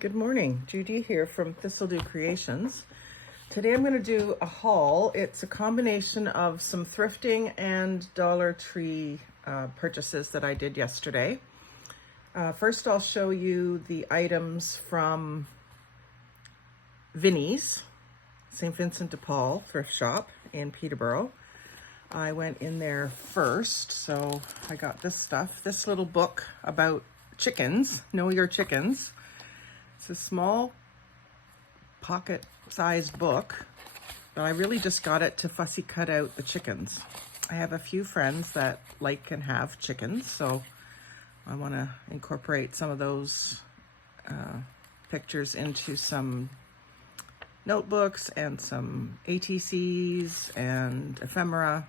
Good morning, Judy here from Thistledew Creations. Today I'm going to do a haul. It's a combination of some thrifting and Dollar Tree purchases that I did yesterday. First I'll show you the items from Vinnie's, St. Vincent de Paul thrift shop in Peterborough. I went in there first, so I got this stuff, this little book about chickens, Know Your Chickens. It's a small pocket-sized book, but I really just got it to fussy cut out the chickens. I have a few friends that like and have chickens, so I want to incorporate some of those pictures into some notebooks and some ATCs and ephemera.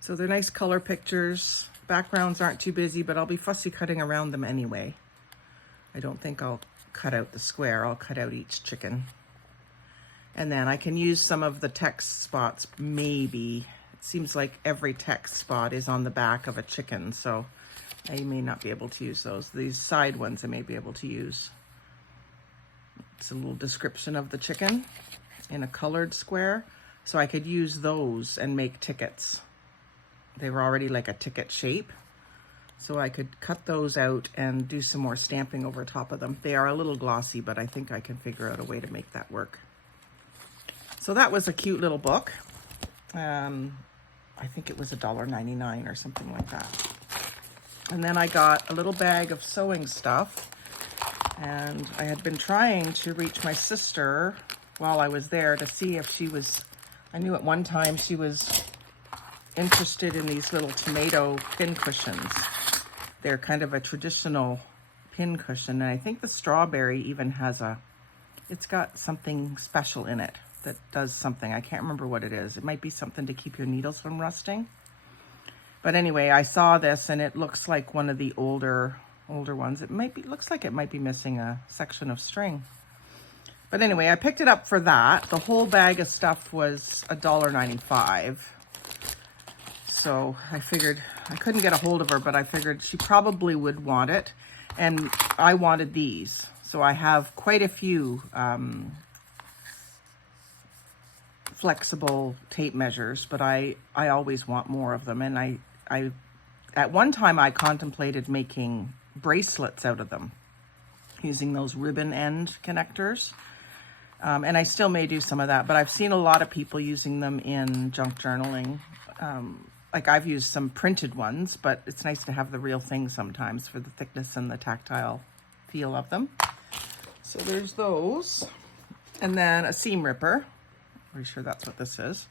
So they're nice color pictures. Backgrounds aren't too busy, but I'll be fussy cutting around them anyway. I don't think I'll cut out the square. I'll cut out each chicken. And then I can use some of the text spots, maybe. It seems like every text spot is on the back of a chicken, so I may not be able to use those. These side ones I may be able to use. It's a little description of the chicken in a colored square. So I could use those and make tickets. They were already like a ticket shape. So I could cut those out and do some more stamping over top of them. They are a little glossy, but I think I can figure out a way to make that work. So that was a cute little book. I think it was $1.99 or something like that. And then I got a little bag of sewing stuff. And I had been trying to reach my sister while I was there to see if she was, I knew at one time she was interested in these little tomato pin cushions. They're kind of a traditional pin cushion, and I think the strawberry even has it's got something special in it that does something. I can't remember what it is. It might be something to keep your needles from rusting. But anyway, I saw this and it looks like one of the older ones. Looks like it might be missing a section of string. But anyway, I picked it up for that. The whole bag of stuff was $1.95. So I figured, I couldn't get a hold of her, but I figured she probably would want it. And I wanted these. So I have quite a few flexible tape measures, but I always want more of them. And I at one time I contemplated making bracelets out of them using those ribbon end connectors. And I still may do some of that, but I've seen a lot of people using them in junk journaling. Like I've used some printed ones, but it's nice to have the real thing sometimes for the thickness and the tactile feel of them. So there's those. And then a seam ripper. Pretty sure that's what this is.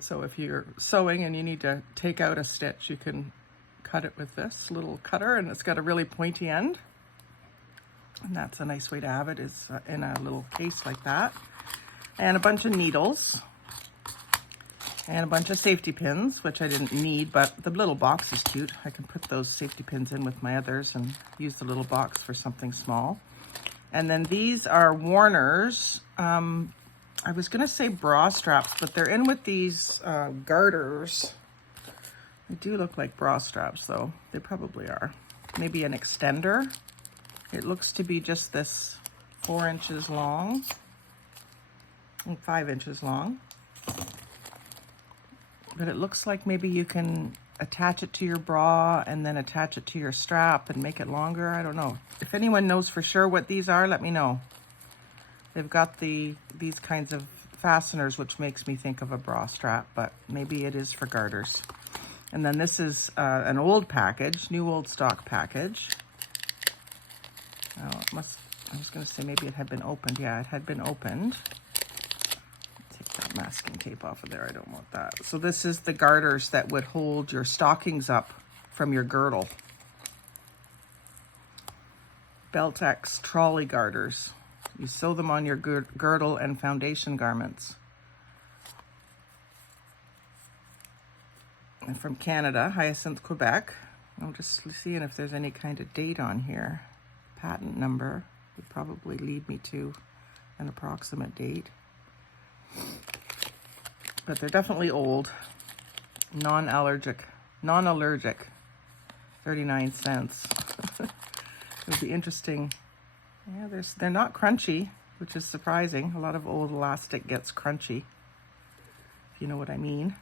So if you're sewing and you need to take out a stitch, you can cut it with this little cutter, and it's got a really pointy end. And that's a nice way to have it, is in a little case like that. And a bunch of needles. And a bunch of safety pins, which I didn't need, but the little box is cute. I can put those safety pins in with my others and use the little box for something small. And then these are Warner's. I was gonna say bra straps, but they're in with these garters. They do look like bra straps though. They probably are. Maybe an extender. It looks to be just this 4 inches long and 5 inches long. But it looks like maybe you can attach it to your bra and then attach it to your strap and make it longer. I don't know. If anyone knows for sure what these are, let me know. They've got these kinds of fasteners, which makes me think of a bra strap, but maybe it is for garters. And then this is an old package, new old stock package. Oh, I was going to say maybe it had been opened. Yeah, it had been opened. That masking tape off of there. I don't want that. So this is the garters that would hold your stockings up from your girdle. Beltex trolley garters. You sew them on your girdle and foundation garments. And from Canada, Hyacinth, Quebec. I'm just seeing if there's any kind of date on here. Patent number would probably lead me to an approximate date. But they're definitely old, non-allergic, 39 cents. It was it'll be interesting. Yeah, they're not crunchy, which is surprising. A lot of old elastic gets crunchy, if you know what I mean.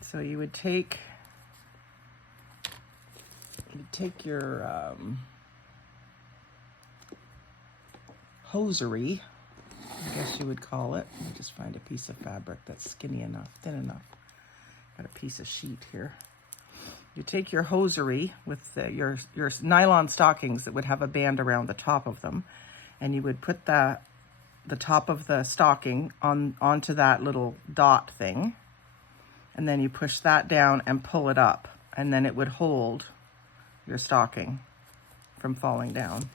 So you would take your hosiery, I guess you would call it. Let me just find a piece of fabric that's skinny enough, thin enough. Got a piece of sheet here. You take your hosiery with your nylon stockings that would have a band around the top of them, and you would put the top of the stocking onto that little dot thing, and then you push that down and pull it up, and then it would hold your stocking from falling down.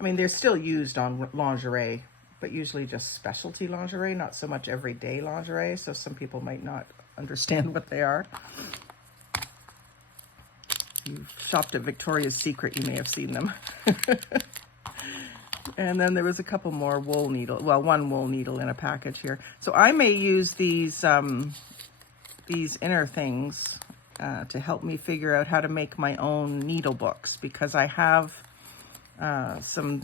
I mean, they're still used on lingerie, but usually just specialty lingerie, not so much everyday lingerie, so some people might not understand what they are. If you've shopped at Victoria's Secret, you may have seen them. And then there was a couple more wool needle, well, one wool needle in a package here. So I may use these inner things to help me figure out how to make my own needle books, because I have some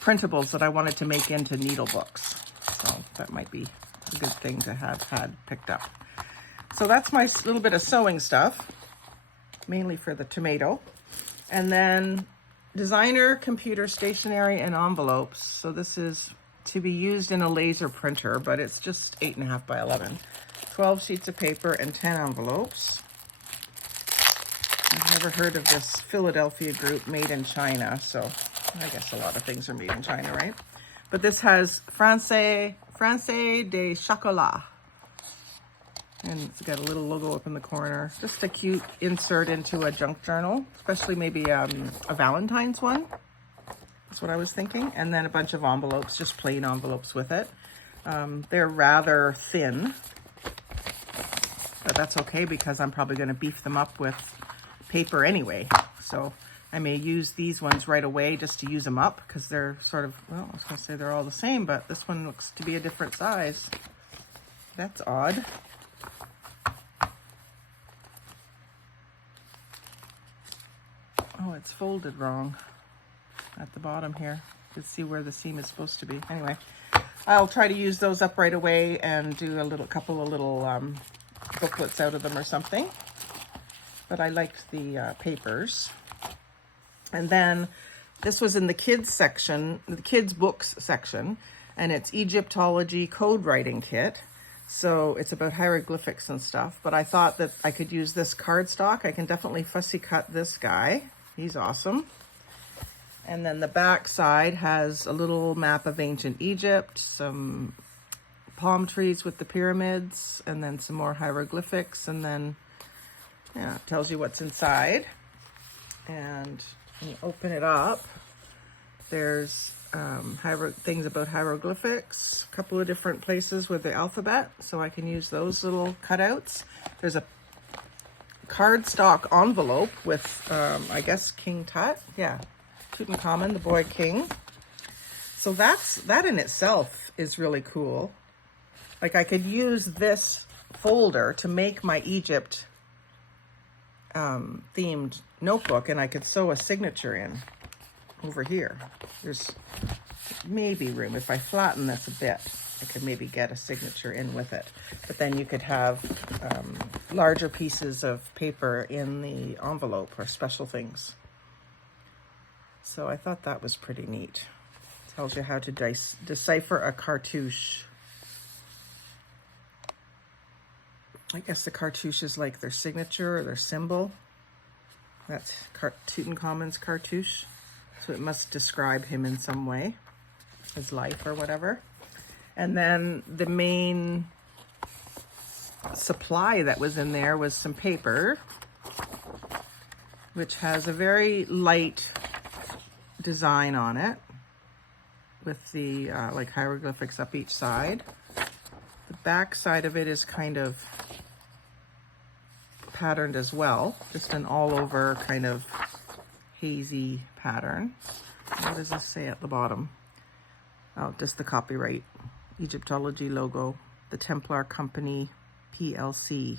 printables that I wanted to make into needle books. So that might be a good thing to have had picked up. So that's my little bit of sewing stuff, mainly for the tomato. And then designer computer stationery and envelopes. So this is to be used in a laser printer, but it's just 8.5 by 11. 12 sheets of paper and 10 envelopes. I've never heard of this Philadelphia group, made in China, so I guess a lot of things are made in China, right? But this has Francais de Chocolat. And it's got a little logo up in the corner. Just a cute insert into a junk journal, especially maybe a Valentine's one. That's what I was thinking. And then a bunch of envelopes, just plain envelopes with it. They're rather thin, but that's okay because I'm probably going to beef them up with paper anyway. So I may use these ones right away just to use them up, because they're sort of, well, I was going to say they're all the same, but this one looks to be a different size. That's odd. Oh, it's folded wrong at the bottom here. You can see where the seam is supposed to be. Anyway, I'll try to use those up right away and do a couple of little booklets out of them or something. But I liked the papers. And then this was in the kids section, the kids books section, and it's Egyptology code writing kit. So it's about hieroglyphics and stuff, but I thought that I could use this cardstock. I can definitely fussy cut this guy. He's awesome. And then the back side has a little map of ancient Egypt, some palm trees with the pyramids, and then some more hieroglyphics, and then, yeah, it tells you what's inside. And when you open it up, there's things about hieroglyphics, a couple of different places with the alphabet, so I can use those little cutouts. There's a cardstock envelope with, I guess, King Tut. Yeah, Tutankhamun, the boy king. So that in itself is really cool. Like, I could use this folder to make my Egypt themed notebook, and I could sew a signature in over here. There's maybe room. If I flatten this a bit, I could maybe get a signature in with it. But then you could have larger pieces of paper in the envelope or special things. So I thought that was pretty neat. It tells you how to decipher a cartouche. I guess the cartouche is like their signature or their symbol. That's Tutankhamun's cartouche. So it must describe him in some way, his life or whatever. And then the main supply that was in there was some paper, which has a very light design on it with the like hieroglyphics up each side. The back side of it is kind of patterned as well, just an all over kind of hazy pattern. What does this say at the bottom? Oh, just the copyright. Egyptology logo, the Templar Company PLC,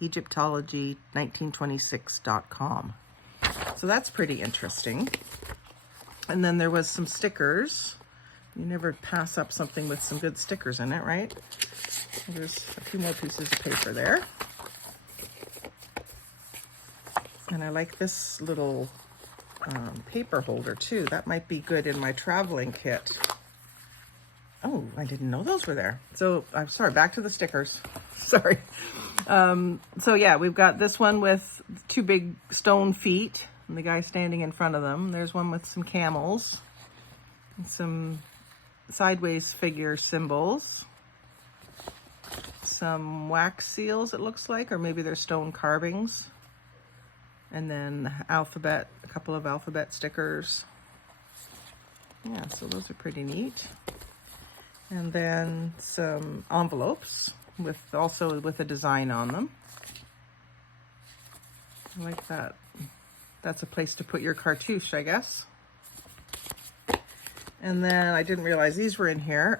Egyptology1926.com. So that's pretty interesting. And then there was some stickers. You never pass up something with some good stickers in it, right? There's a few more pieces of paper there. And I like this little paper holder too. That might be good in my traveling kit. Oh, I didn't know those were there. So I'm sorry, back to the stickers. Sorry. So yeah, we've got this one with 2 big stone feet and the guy standing in front of them. There's one with some camels and some sideways figure symbols. Some wax seals, it looks like, or maybe they're stone carvings. And then alphabet, a couple of alphabet stickers. Yeah, so those are pretty neat. And then some envelopes with also with a design on them. I like that. That's a place to put your cartouche, I guess. And then I didn't realize these were in here.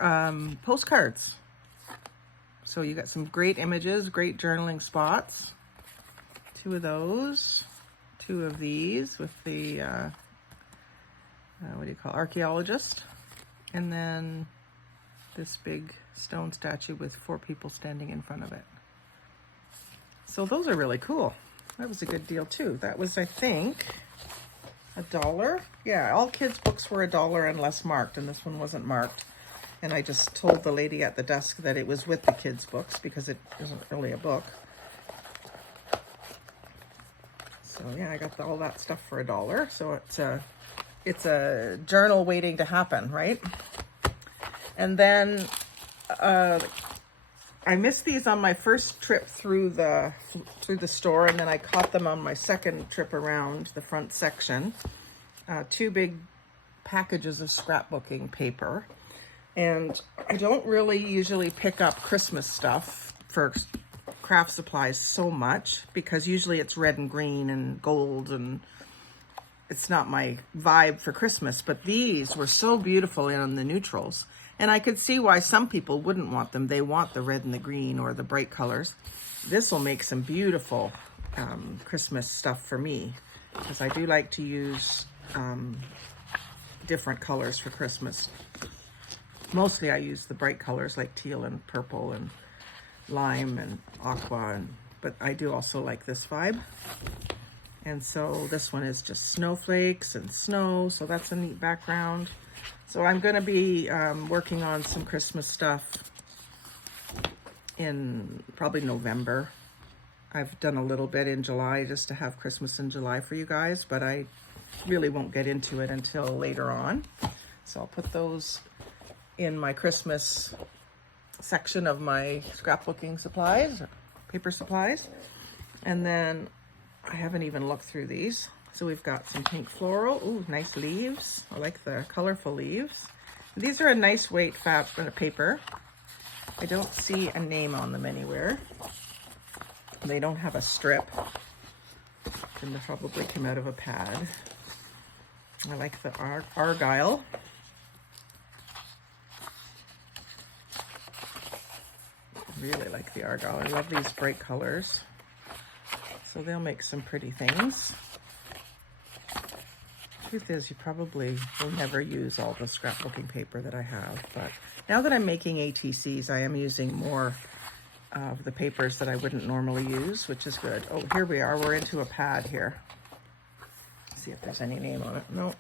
Postcards. So you got some great images, great journaling spots. 2 of those. 2 of these with the, what do you call, archaeologist. And then this big stone statue with 4 people standing in front of it. So those are really cool. That was a good deal too. That was, I think, $1. Yeah, all kids' books were $1 and less marked, and this one wasn't marked. And I just told the lady at the desk that it was with the kids' books because it isn't really a book. So yeah, I got all that stuff for $1. So it's a journal waiting to happen, right? And then I missed these on my first trip through the store, and then I caught them on my second trip around the front section. 2 big packages of scrapbooking paper. And I don't really usually pick up Christmas stuff for craft supplies so much because usually it's red and green and gold, and it's not my vibe for Christmas. But these were so beautiful in the neutrals, and I could see why some people wouldn't want them. They want the red and the green or the bright colors. This will make some beautiful Christmas stuff for me because I do like to use different colors for Christmas. Mostly I use the bright colors like teal and purple and lime and aqua, but I do also like this vibe. And so this one is just snowflakes and snow, so that's a neat background. So I'm going to be working on some Christmas stuff in probably November. I've done a little bit in July just to have Christmas in July for you guys, but I really won't get into it until later on. So I'll put those in my Christmas section of my scrapbooking supplies, or paper supplies. And then I haven't even looked through these. So we've got some pink floral. Ooh, nice leaves. I like the colorful leaves. These are a nice weight paper. I don't see a name on them anywhere. They don't have a strip. And they probably came out of a pad. I like the argyle. Really like the argyle. I love these bright colors. So they'll make some pretty things. Truth is, you probably will never use all the scrapbooking paper that I have, but now that I'm making ATCs, I am using more of the papers that I wouldn't normally use, which is good. Oh, here we are. We're into a pad here. Let's see if there's any name on it. Nope.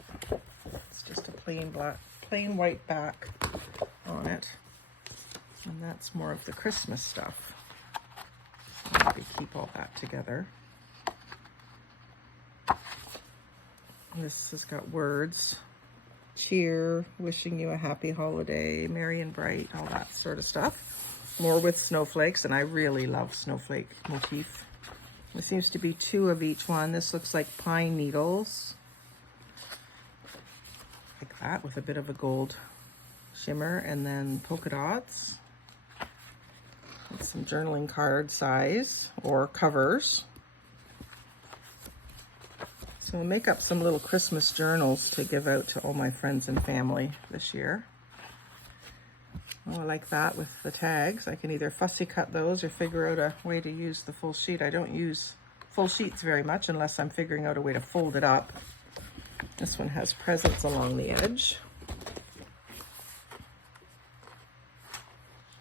It's just a plain white back on it. And that's more of the Christmas stuff. So maybe keep all that together. This has got words. Cheer, wishing you a happy holiday, merry and bright, all that sort of stuff. More with snowflakes, and I really love snowflake motif. There seems to be 2 of each one. This looks like pine needles. Like that, with a bit of a gold shimmer, and then polka dots. Some journaling card size or covers. So I'll make up some little Christmas journals to give out to all my friends and family this year. Oh, I like that with the tags. I can either fussy cut those or figure out a way to use the full sheet. I don't use full sheets very much unless I'm figuring out a way to fold it up. This one has presents along the edge.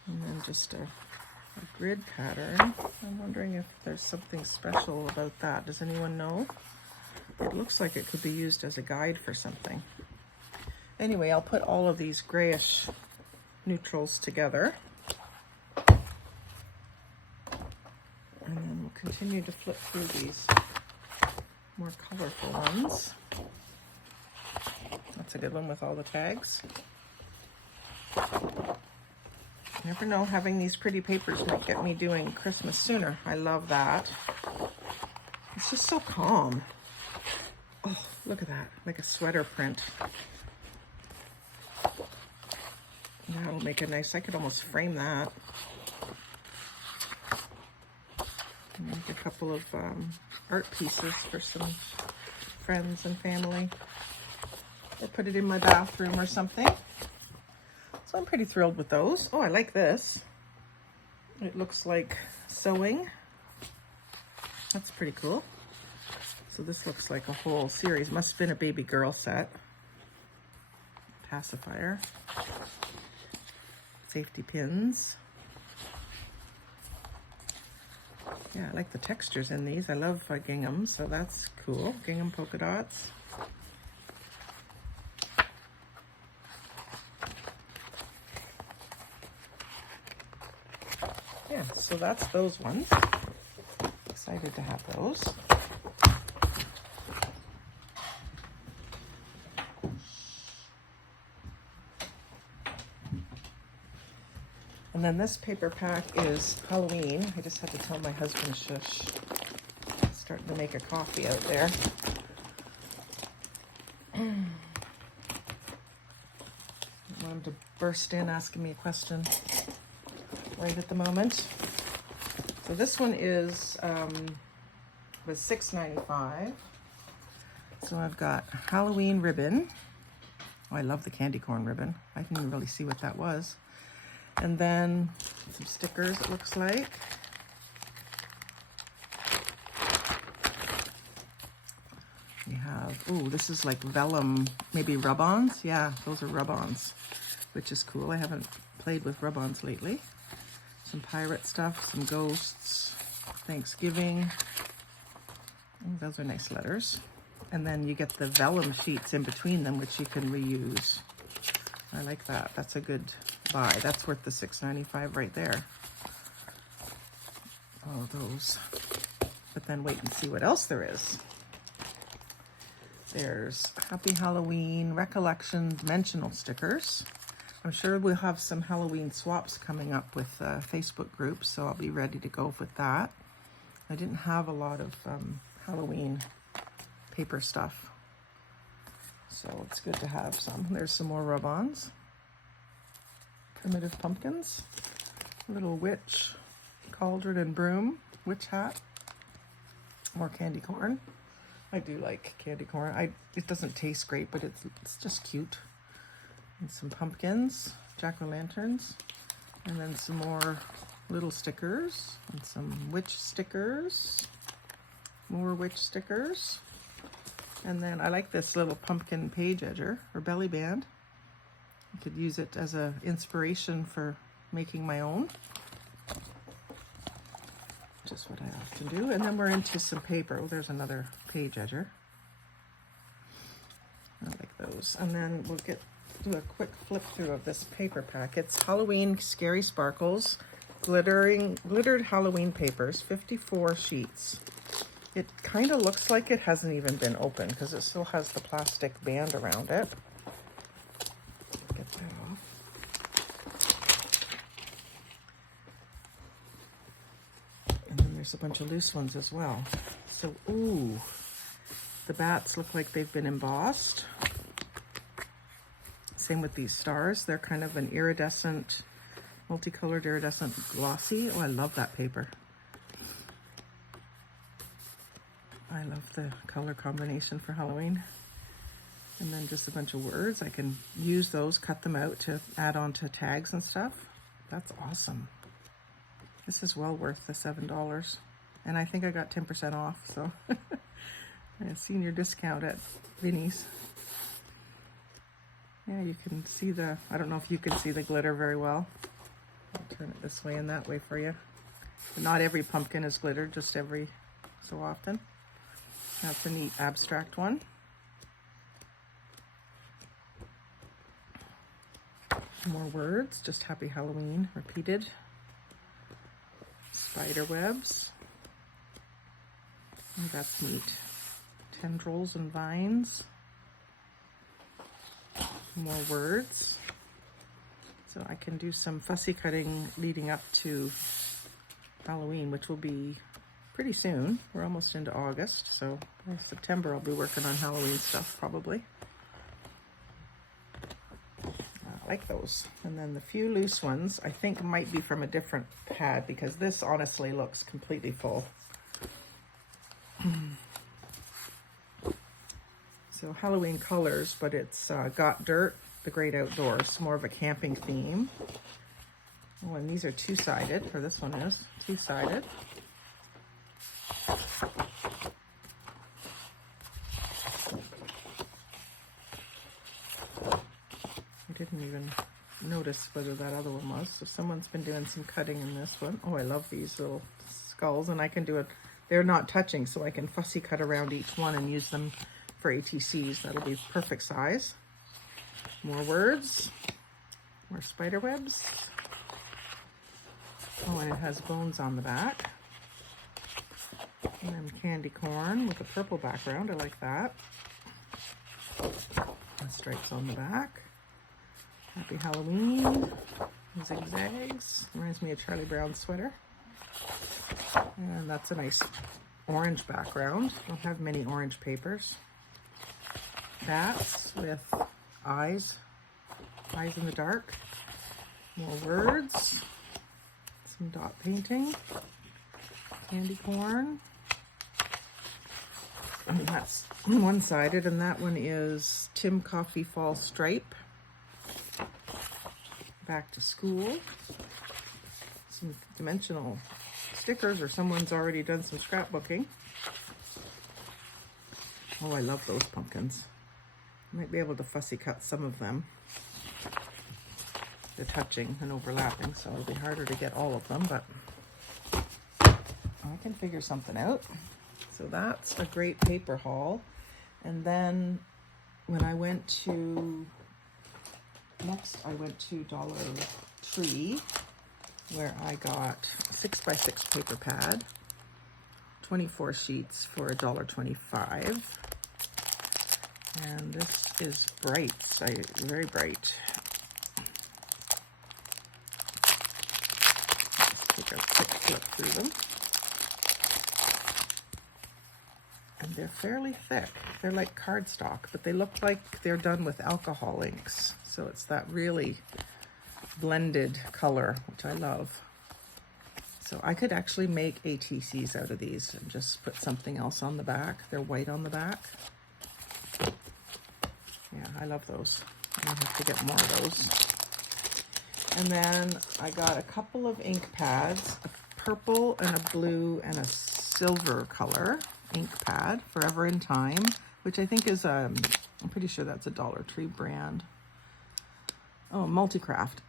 And then just a grid pattern. I'm wondering if there's something special about that. Does anyone know? It looks like it could be used as a guide for something. Anyway, I'll put all of these grayish neutrals together. And then we'll continue to flip through these more colorful ones. That's a good one with all the tags. You never know, having these pretty papers might get me doing Christmas sooner. I love that. It's just so calm. Oh, look at that, like a sweater print. That'll make a nice, I could almost frame that. Make a couple of art pieces for some friends and family. Or put it in my bathroom or something. So I'm pretty thrilled with those. Oh, I like this. It looks like sewing. That's pretty cool. So this looks like a whole series. Must have been a baby girl set. Pacifier. Safety pins. Yeah, I like the textures in these. I love gingham, so that's cool. Gingham polka dots. Yeah, so that's those ones. Excited to have those. And then this paper pack is Halloween. I just had to tell my husband shush. He's starting to make a coffee out there. I want him to burst in asking me a question right at the moment. So this one was $6.95. So I've got Halloween ribbon. Oh, I love the candy corn ribbon. I didn't really see what that was. And then some stickers, it looks like. We have, ooh, this is like vellum, maybe rub-ons. Yeah, those are rub-ons, which is cool. I haven't played with rub-ons lately. Some pirate stuff, some ghosts, Thanksgiving. Ooh, those are nice letters. And then you get the vellum sheets in between them, which you can reuse. I like that. That's a good buy. That's worth the $6.95 right there. All of those. But then wait and see what else there is. There's Happy Halloween Recollection Dimensional stickers. I'm sure we'll have some Halloween swaps coming up with Facebook groups, so I'll be ready to go with that. I didn't have a lot of Halloween paper stuff, so it's good to have some. There's some more rub-ons. Primitive pumpkins. Little witch, cauldron and broom, witch hat. More candy corn. I do like candy corn. It doesn't taste great, but it's just cute. And some pumpkins, jack-o'-lanterns, and then some more little stickers, and some witch stickers, more witch stickers. And then I like this little pumpkin page edger or belly band. I could use it as an inspiration for making my own. Just what I often do. And then we're into some paper. Oh, there's another page edger. I like those. And then we'll do a quick flip through of this paper pack. It's Halloween Scary Sparkles glittered Halloween papers, 54 sheets. It kind of looks like it hasn't even been opened because it still has the plastic band around it. Get that off. And then there's a bunch of loose ones as well. So, ooh, the bats look like they've been embossed. Same with these stars. They're kind of an iridescent, multicolored iridescent glossy. Oh, I love that paper. I love the color combination for Halloween. And then just a bunch of words. I can use those, cut them out to add on to tags and stuff. That's awesome. This is well worth the $7. And I think I got 10% off, so a senior discount at Vinnie's. Yeah, you can see the, I don't know if you can see the glitter very well. I'll turn it this way and that way for you. But not every pumpkin is glitter, just every so often. That's a neat abstract one. More words, just Happy Halloween repeated. Spider webs. Oh, that's neat. Tendrils and vines. More words. So I can do some fussy cutting leading up to Halloween, which will be pretty soon. We're almost into August, so by September I'll be working on Halloween stuff probably. I like those. And then the few loose ones I think might be from a different pad, because this honestly looks completely full. So Halloween colors, but it's Got Dirt, The Great Outdoors, more of a camping theme. Oh, and these are two-sided, or this one is two-sided. I didn't even notice whether that other one was. So someone's been doing some cutting in this one. Oh, I love these little skulls, and I can do it. They're not touching, so I can fussy cut around each one and use them for ATCs. That'll be perfect size. More words, more spider webs. Oh, and it has bones on the back. And then candy corn with a purple background. I like that. And stripes on the back. Happy Halloween. Zigzags. Reminds me of Charlie Brown's sweater. And that's a nice orange background. Don't have many orange papers. Bats with eyes in the dark. More words. Some dot painting. Candy corn. And that's one-sided, and that one is Tim Coffee Fall Stripe. Back to school. Some dimensional stickers, or someone's already done some scrapbooking. Oh, I love those pumpkins. I might be able to fussy cut some of them. They're touching and overlapping, so it'll be harder to get all of them, but I can figure something out. So that's a great paper haul. And then when I went to, next I went to Dollar Tree, where I got 6x6 paper pad, 24 sheets for $1.25. And this is bright, very bright. Let's take a quick flip through them. And they're fairly thick. They're like cardstock, but they look like they're done with alcohol inks. So it's that really blended color, which I love. So I could actually make ATCs out of these and just put something else on the back. They're white on the back. Yeah, I love those. I have to get more of those. And then I got a couple of ink pads, a purple and a blue and a silver color ink pad, Forever in Time, which I think is, I'm pretty sure that's a Dollar Tree brand. Oh, Multicraft.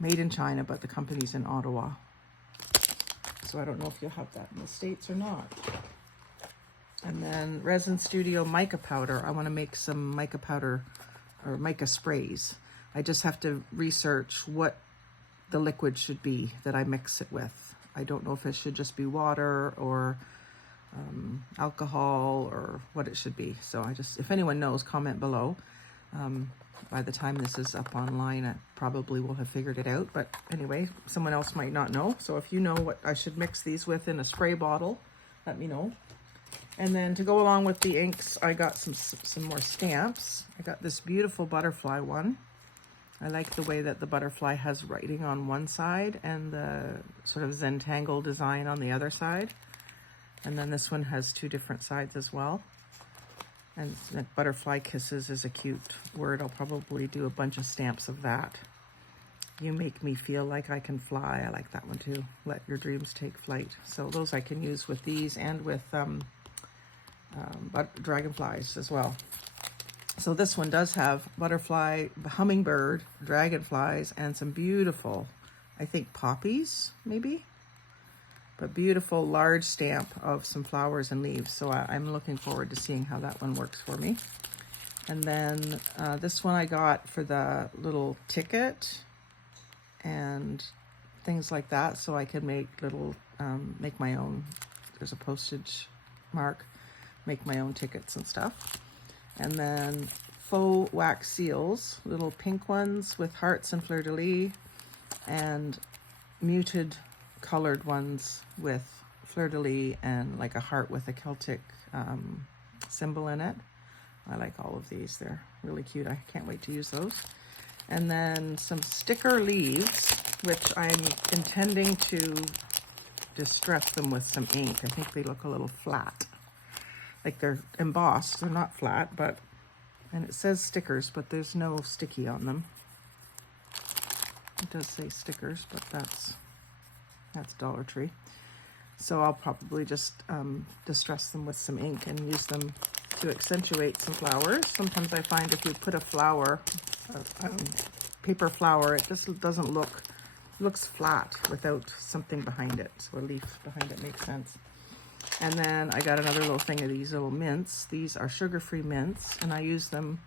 Made in China, but the company's in Ottawa. So I don't know if you'll have that in the States or not. And then Resin Studio mica powder. I want to make some mica powder or mica sprays. I just have to research what the liquid should be that I mix it with. I don't know if it should just be water or alcohol or what it should be. So I just, if anyone knows, comment below. By the time this is up online, I probably will have figured it out. But anyway, someone else might not know. So if you know what I should mix these with in a spray bottle, let me know. And then to go along with the inks, I got some more stamps. I got this beautiful butterfly one. I like the way that the butterfly has writing on one side and the sort of Zentangle design on the other side. And then this one has two different sides as well. And butterfly kisses is a cute word. I'll probably do a bunch of stamps of that. You Make Me Feel Like I Can Fly. I like that one too. Let Your Dreams Take Flight. So those I can use with these and with dragonflies as well. So this one does have butterfly, hummingbird, dragonflies, and some beautiful, I think poppies maybe, but beautiful large stamp of some flowers and leaves. So I'm looking forward to seeing how that one works for me. And then this one I got for the little ticket and things like that, so I can make little, make my own, there's a postage mark, make my own tickets and stuff. And then faux wax seals, little pink ones with hearts and fleur-de-lis, and muted colored ones with fleur-de-lis and like a heart with a Celtic symbol in it. I like all of these. They're really cute. I can't wait to use those. And then some sticker leaves, which I'm intending to distress them with some ink. I think they look a little flat. Like they're embossed. They're not flat, but, and it says stickers, but there's no sticky on them. It does say stickers, but that's Dollar Tree. So I'll probably just distress them with some ink and use them to accentuate some flowers. Sometimes I find if you put a flower, paper flower, it just doesn't look, looks flat without something behind it. So a leaf behind it makes sense. And then I got another little thing of these little mints. These are sugar-free mints, and I use them,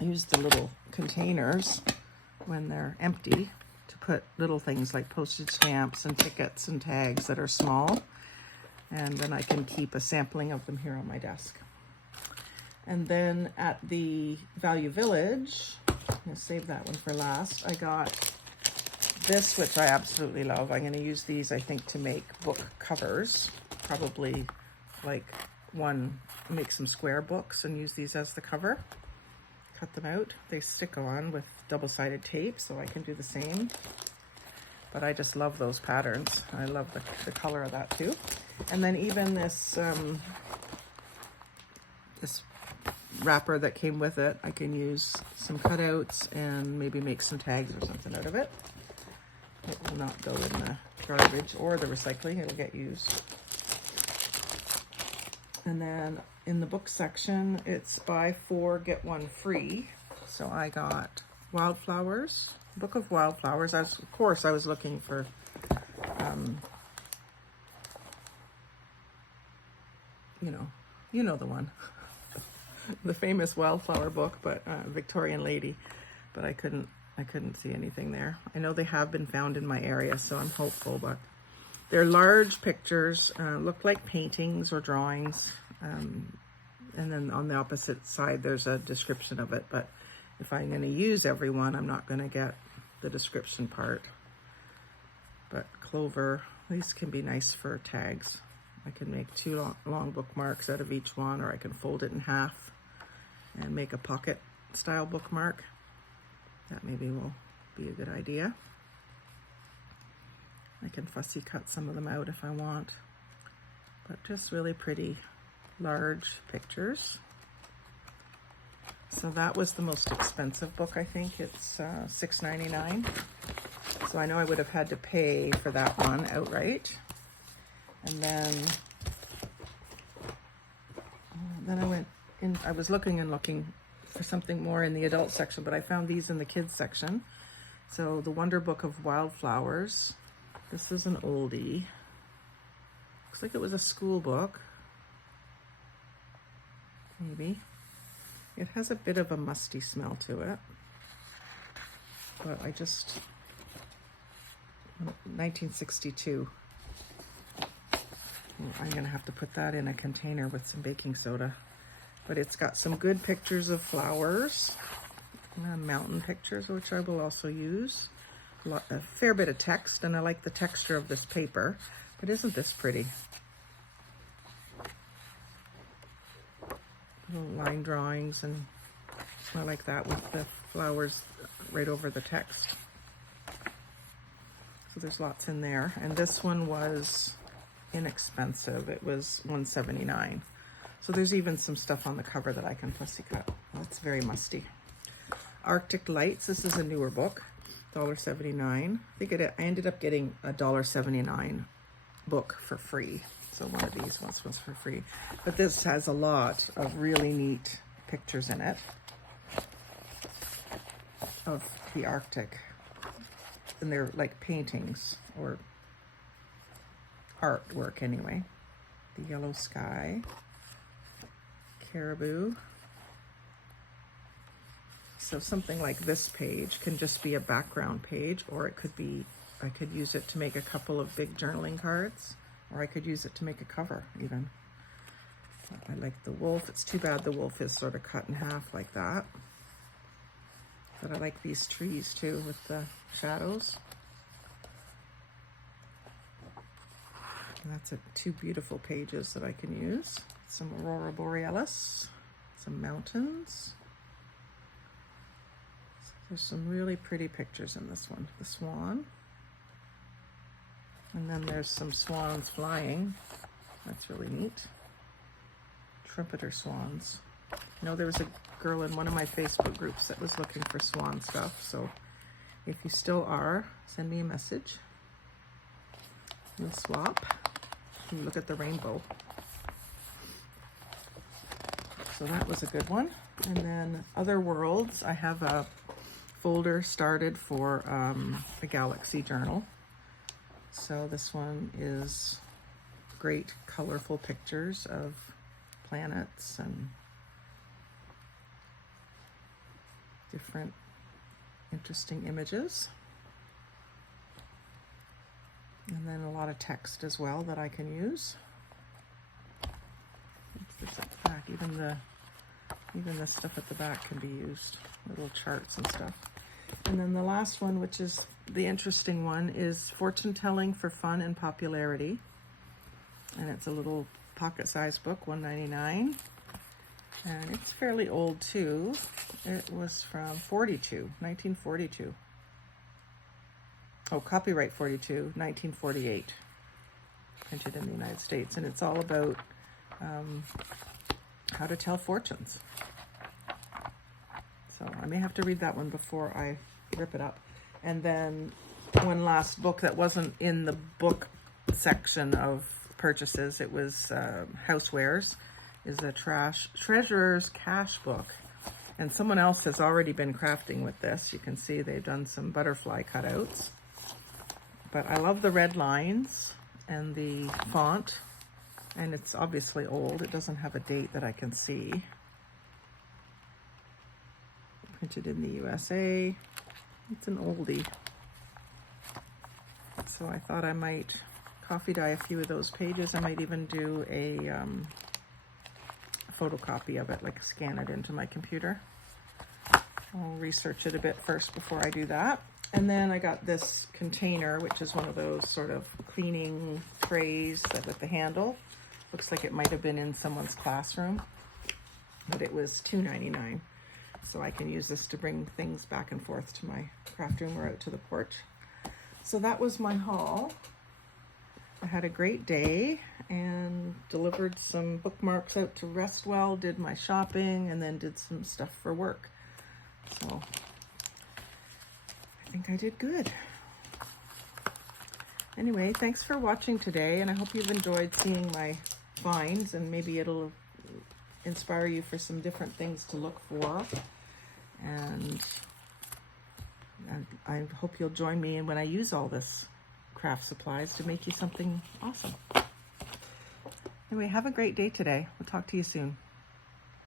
I use the little containers when they're empty to put little things like postage stamps and tickets and tags that are small. And then I can keep a sampling of them here on my desk. And then at the Value Village, I'm going to save that one for last, I got this, which I absolutely love. I'm going to use these, I think, to make book covers. Probably like make some square books and use these as the cover. Cut them out. They stick on with double-sided tape, so I can do the same. But I just love those patterns. I love the color of that too. And then even this this wrapper that came with it, I can use some cutouts and maybe make some tags or something out of it. It will not go in the garbage or the recycling. It'll get used. And then in the book section, it's buy 4, get 1 free. So I got Wildflowers, Book of Wildflowers. Of course, I was looking for you know the one, the famous Wildflower book, but Victorian lady. But I couldn't see anything there. I know they have been found in my area, so I'm hopeful, but they're large pictures, look like paintings or drawings. And then on the opposite side, there's a description of it. But if I'm going to use every one, I'm not going to get the description part. But clover, these can be nice for tags. I can make 2 long bookmarks out of each one, or I can fold it in half and make a pocket style bookmark. That maybe will be a good idea. I can fussy cut some of them out if I want, but just really pretty large pictures. So that was the most expensive book, I think. It's $6.99. So I know I would have had to pay for that one outright. And then I went in, I was looking for something more in the adult section, but I found these in the kids section. So the Wonder Book of Wildflowers. This is an oldie. Looks like it was a school book. Maybe. It has a bit of a musty smell to it. But 1962. I'm going to have to put that in a container with some baking soda. But it's got some good pictures of flowers, mountain pictures, which I will also use. A fair bit of text, and I like the texture of this paper. But isn't this pretty? Little line drawings, and I like that with the flowers right over the text. So there's lots in there. And this one was inexpensive. It was $1.79. So there's even some stuff on the cover that I can fussy cut. That's very musty. Arctic Lights. This is a newer book. $1.79. I think I ended up getting a $1.79 book for free. So one of these ones was for free. But this has a lot of really neat pictures in it of the Arctic. And they're like paintings or artwork anyway. The yellow sky, caribou. So something like this page can just be a background page, or it could be, I could use it to make a couple of big journaling cards, or I could use it to make a cover even. I like the wolf. It's too bad the wolf is sort of cut in half like that. But I like these trees too with the shadows. And that's two beautiful pages that I can use. Some Aurora Borealis, some mountains. So there's some really pretty pictures in this one. The swan. And then there's some swans flying. That's really neat. Trumpeter swans. You know, there was a girl in one of my Facebook groups that was looking for swan stuff. So if you still are, send me a message. We'll swap. You look at the rainbow. So that was a good one. And then Other Worlds, I have a folder started for the Galaxy Journal. So this one is great colorful pictures of planets and different interesting images. And then a lot of text as well that I can use. What's this at the back? Even the stuff at the back can be used, little charts and stuff. And then the last one, which is the interesting one, is Fortune Telling for Fun and Popularity. And it's a little pocket-sized book, $1.99. And it's fairly old too. It was from 1942. Oh, copyright 42, 1948. Printed in the United States. And it's all about how to tell fortunes. So I may have to read that one before I rip it up. And then one last book that wasn't in the book section of purchases, it was Housewares, is a Treasurer's Cash book. And someone else has already been crafting with this. You can see they've done some butterfly cutouts. But I love the red lines and the font. And it's obviously old. It doesn't have a date that I can see. Printed in the USA. It's an oldie. So I thought I might coffee dye a few of those pages. I might even do a photocopy of it, like scan it into my computer. I'll research it a bit first before I do that. And then I got this container, which is one of those sort of cleaning trays with the handle. Looks like it might have been in someone's classroom, but it was $2.99. So I can use this to bring things back and forth to my craft room or out to the porch. So that was my haul. I had a great day and delivered some bookmarks out to Restwell, did my shopping, and then did some stuff for work. So I think I did good. Anyway, thanks for watching today, and I hope you've enjoyed seeing my finds, and maybe it'll inspire you for some different things to look for. And I hope you'll join me when I use all this craft supplies to make you something awesome. Anyway, have a great day today. We'll talk to you soon.